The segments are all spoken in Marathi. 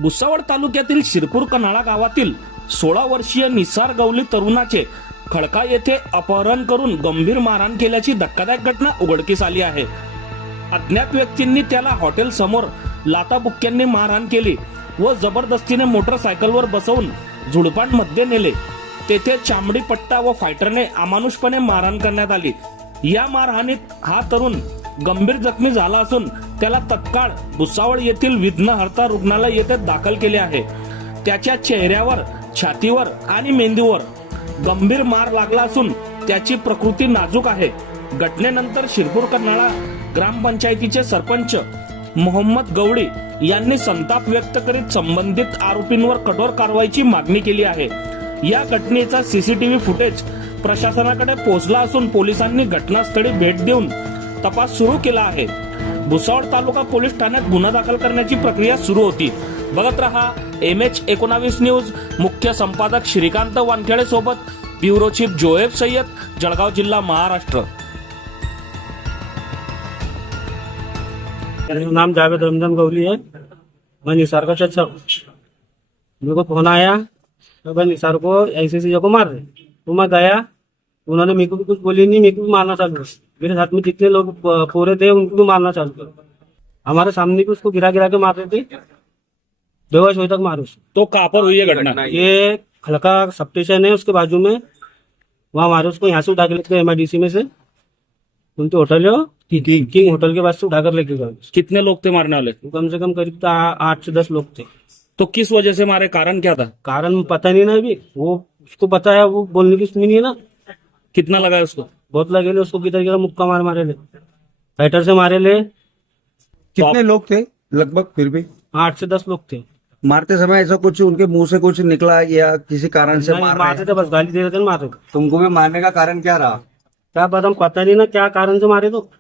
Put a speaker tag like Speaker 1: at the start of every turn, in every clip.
Speaker 1: भुसावळ तालुक्यातील शिरपूर कन्हाळा गावातील 16 वर्षीय निसार गवली तरुणाचे खडका येथे अपहरण करून गंभीर मारहाण केल्याची धक्कादायक घटना उघडकीस आली आहे. अज्ञात व्यक्तींनी त्याला हॉटेल समोर लाथाबुक्क्यांनी मारहाण केली व जबरदस्तीने मोटरसायकलवर बसवून झुडपांमध्ये नेले. तेथे चामडी पट्टा व फायटरने अमानुषपणे मारहाण करण्यात आली. या मारहाणीत हा तरुण गंभीर जखमी झाला असून त्याला तत्काळ भुसावळ येथील विघ्नहर्ता रुग्णालय येथे दाखल केले आहे. त्याच्या चेहऱ्यावर, छातीवर आणि मेंदूवर गंभीर मार लागला असून त्याची प्रकृती नाजूक आहे. घटनेनंतर शिरपूर कन्हाळा ग्रामपंचायतीचे सरपंच मोहम्मद गवडी यांनी संताप व्यक्त करीत संबंधित आरोपींवर कठोर कारवाईची मागणी केली आहे. या घटनेचा सीसीटीव्ही फुटेज प्रशासनाकडे पोहोचला असून पोलिसांनी घटनास्थळी भेट देऊन तपास सुरू केला आहे. भुसावळ तालुका पोलीस ठाण्यात गुन्हा दाखल करण्याची प्रक्रिया सुरू होती. बघत रहा MH19 न्यूज. मुख्य संपादक श्रीकांत वानखेडे सोबत ब्युरो चीफ जोएब सय्यद, जळगाव जिल्हा, महाराष्ट्र.
Speaker 2: मेरा नाम जावेद रमजान गौली है। मैं निसार का चाचा हूँ। मेरे को फोन आया तो मैं निसार को ऐसे जगह को मार रहे, तो मैं गया। उन्होंने मेरे को भी कुछ बोली नहीं, मेरे को भी मारना चालू कर। मेरे साथ में जितने लोग पूरे थे उनको भी मारना चालू कर। हमारे सामने भी उसको गिरा गिरा के मार रहे थे, बेहोश होने तक मारे उसको।
Speaker 1: तो कहाँ पर हुई है घटना?
Speaker 2: ये खलका सब स्टेशन है उसके बाजू में, वहाँ मारे उसको। यहाँ से उठा के लेते MIDC में से उनके होटल है किंग होटल के पास से उठाकर लेके गए।
Speaker 1: कितने लोग थे मारने वाले?
Speaker 2: कम से कम करीब 8 से 10 लोग थे।
Speaker 1: तो किस वजह से मारे, कारण क्या था?
Speaker 2: कारण पता नहीं ना, अभी वो उसको पता है, वो बोलने की सुनी नहीं है ना।
Speaker 1: कितना लगा है उसको?
Speaker 2: बहुत लगे ले उसको, किधर किधर मुक्का मारे ले, फाइटर से मारे ले।
Speaker 3: कितने लोग थे लगभग? फिर भी
Speaker 2: 8 से 10 लोग थे।
Speaker 3: मारते समय ऐसा कुछ उनके मुंह से कुछ निकला या किसी कारण से मार रहे
Speaker 2: मारते
Speaker 3: हैं?
Speaker 2: थे, बस गाली दे रहे थे, मारते थे।
Speaker 3: तुमको भी मारने का कारण क्या रहा?
Speaker 2: क्या पता, हम पता नहीं ना क्या कारण से मारे। तो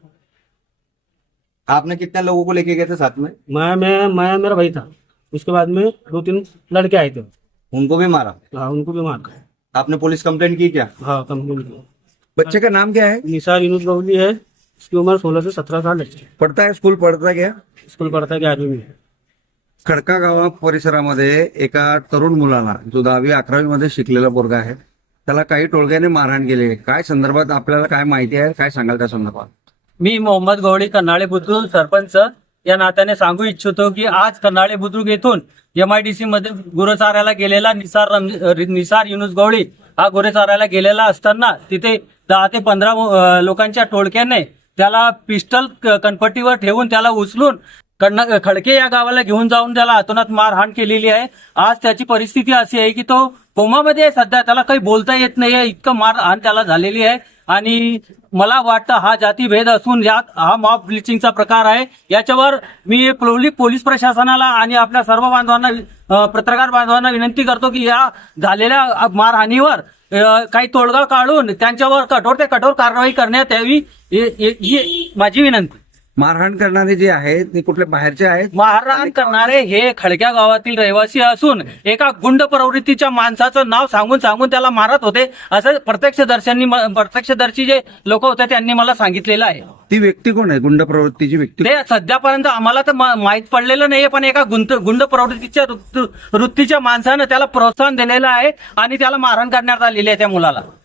Speaker 3: आपने कितने लोगों को लेके गए थे साथ में?
Speaker 2: मैं मेरा भाई था। उसके बाद में 2-3 लड़के आए थे।
Speaker 3: उनको भी मारा?
Speaker 2: हाँ, उनको भी मार।
Speaker 3: आपने पुलिस कंप्लेंट की क्या?
Speaker 2: हाँ, कंप्लीट।
Speaker 3: बच्चे का नाम क्या है?
Speaker 2: निसार यूनुस गवली है। उसकी उम्र 16 से 17 साल है।
Speaker 3: पढ़ता है, स्कूल पढ़ता क्या?
Speaker 2: स्कूल पढ़ता है 11वीं में।
Speaker 3: खडका गावा परिसरामध्ये एका तरुण मुलाला, जो 10वी-11वी मध्ये शिकलेला पोरगा आहे, त्याला काही टोळक्याने मारहाण केली आहे. काय संदर्भात आपल्याला काय माहिती आहे, काय सांगाल त्या संदर्भात?
Speaker 4: मी मोहम्मद गवडी, कन्हाळे बुद्रुक सरपंच या नात्याने सांगू इच्छितो की आज कन्हाळे बुद्रुक येथून MIDC मध्ये गुरेचारायला गेलेला निसार युनुस गवडी हा गुरेचारायला गेलेला असताना तिथे 10 ते 15 लोकांच्या टोळक्याने त्याला पिस्टल कनपट्टीवर ठेवून त्याला उचलून खडके या गावाला घेऊन जाऊन त्याला अतोनात मारहाण केलेली आहे. आज त्याची परिस्थिती अशी आहे की तो कोमामध्ये आहे सध्या, त्याला काही बोलता येत नाहीये, इतकं मारहाण त्याला झालेली आहे. आणि मला वाटतं हा जातीभेद असून यात हा मॉब ब्लिचिंगचा प्रकार आहे. याच्यावर मी पोलीस प्रशासनाला आणि आपल्या सर्व बांधवांना, पत्रकार बांधवांना विनंती करतो की या झालेल्या मारहाणीवर काही तोडगा काढून त्यांच्यावर कठोर ते कठोर कारवाई करण्यात यावी, ही माझी विनंती.
Speaker 3: मारहाण करणारे जे आहेत ते कुठले बाहेरचे आहेत?
Speaker 4: मारहाण करणारे हे खडक्या गावातील रहिवासी असून एका गुंड प्रवृत्तीच्या माणसाचं नाव सांगून त्याला मारत होते, असं प्रत्यक्षदर्शी जे लोक होते त्यांनी मला सांगितलेलं आहे.
Speaker 3: ती व्यक्ती कोण आहे, गुंड प्रवृत्तीची व्यक्ती?
Speaker 4: ते सध्यापर्यंत आम्हाला तर माहीत पडलेलं नाहीये, पण एका गुंड प्रवृत्तीच्या वृत्तीच्या माणसानं त्याला प्रोत्साहन दिलेलं आहे आणि त्याला मारहाण करण्यात आलेली आहे त्या मुलाला.